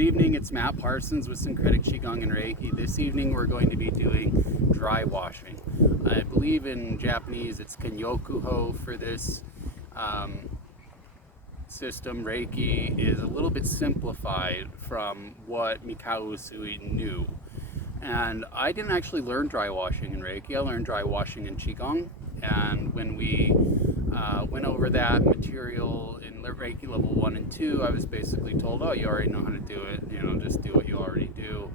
Good evening, it's Matt Parsons with Syncretic Qigong and Reiki. This evening we're going to be doing dry washing. I believe in Japanese it's Kenyoku for this system. Reiki is a little bit simplified from what Mikao Usui knew. And I didn't actually learn dry washing in Reiki, I learned dry washing in Qigong. And when we went over that material in Reiki level 1 and 2, I was basically told, oh, you already know how to do it, just do what you already do.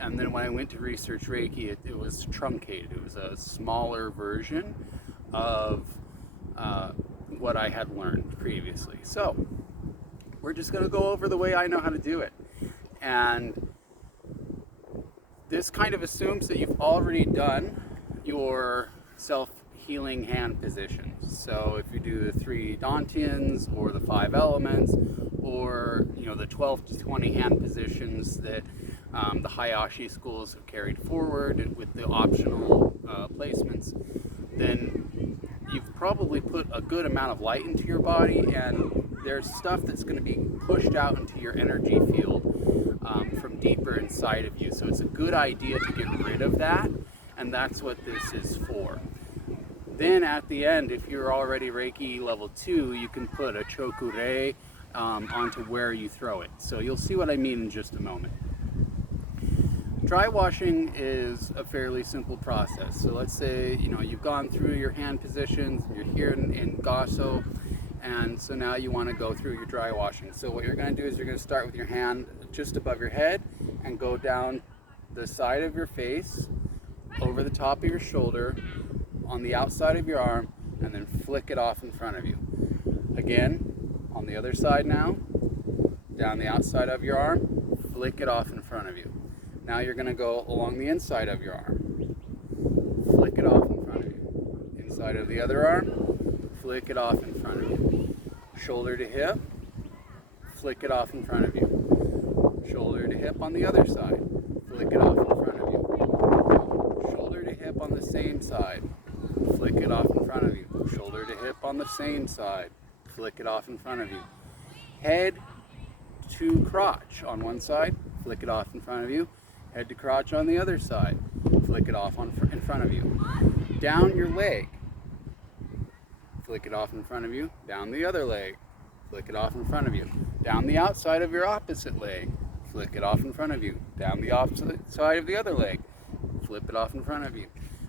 And then when I went to research Reiki, it was truncated. It was a smaller version of what I had learned previously. So we're just going to go over the way I know how to do it. And this kind of assumes that you've already done your self-healing hand positions. So if you do the 3 Dantians or the 5 elements, or the 12 to 20 hand positions that the Hayashi schools have carried forward with the optional placements, then you've probably put a good amount of light into your body, and there's stuff that's going to be pushed out into your energy field from deeper inside of you. So it's a good idea to get rid of that, and that's what this is for. Then at the end, if you're already Reiki level 2, you can put a chokurei onto where you throw it. So you'll see what I mean in just a moment. Dry washing is a fairly simple process. So let's say you've gone through your hand positions, you're here in Gasso, and so now you want to go through your dry washing. So what you're going to do is you're going to start with your hand just above your head and go down the side of your face, over the top of your shoulder, on the outside of your arm, and then flick it off in front of you. Again, on the other side now, down the outside of your arm, flick it off in front of you. Now you're going to go along the inside of your arm, flick it off in front of you. Inside of the other arm, flick it off in front of you. Shoulder to hip, flick it off in front of you. Shoulder to hip on the other side, flick it off in front of you. Shoulder to hip on the same side, flick it off in front of you. Shoulder to hip on the same side, flick it off in front of you. Head to crotch on one side, flick it off in front of you. Head to crotch on the other side, flick it off in front of you. Down your leg, flick it off in front of you. Down the other leg, flick it off in front of you. Down the outside of your opposite leg, flick it off in front of you. Down the opposite side of the other leg, flip it off in front of you.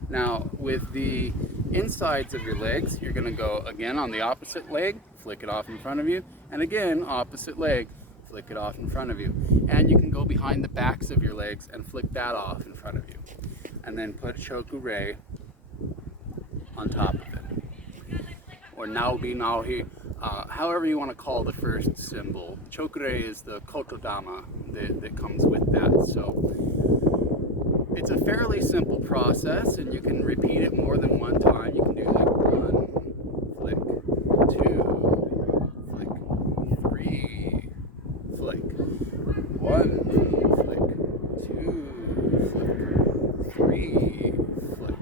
Now with the insides of your legs, you're going to go again on the opposite leg, flick it off in front of you, and again opposite leg, flick it off in front of you. And you can go behind the backs of your legs and flick that off in front of you. And then put chokurei on top of it. Or naobi naohi, however you want to call the first symbol. Chokurei is the kotodama that comes with that. So it's a fairly simple process, and you can repeat it more than one time. You can do like 1, flick, 2, flick, 3, flick, 1, flick, 2, flick, 3, flick.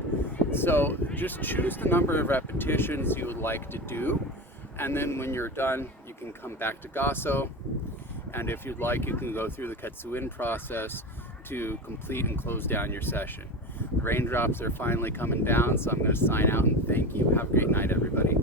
So just choose the number of repetitions you would like to do, and then when you're done, you can come back to Gasso, and if you'd like, you can go through the Katsuin process to complete and close down your session. The raindrops are finally coming down, so I'm going to sign out and thank you. Have a great night, everybody.